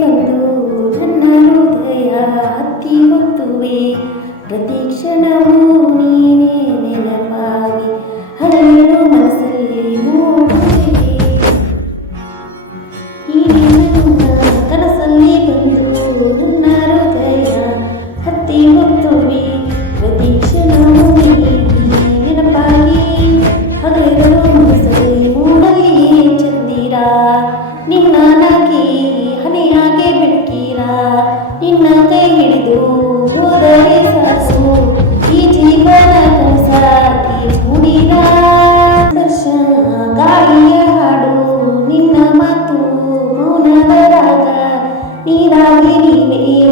ಬಂದು ನನ್ನ ಹೃದಯ ಹತ್ತಿ ಹೊತ್ತುವೆ. ಪ್ರತಿ ಕ್ಷಣವೂ ನೀನೇ ನೆನಪಾಗಿ ಹರಳು ಮನಸ್ಸಲ್ಲಿ ಮೂಡುವೆ ಈ ಬಂದು ನನ್ನ ಹೃದಯ ಹತ್ತಿ ಹೊತ್ತುವೆ. ಪ್ರತಿ ನೀನೇ ನೆನಪಾಗಿ ಹಗಲು ಮನಸ್ಸಲ್ಲಿ ಮೂಡಲಿ ಚಂದಿರ. Ina, Ina, Ina.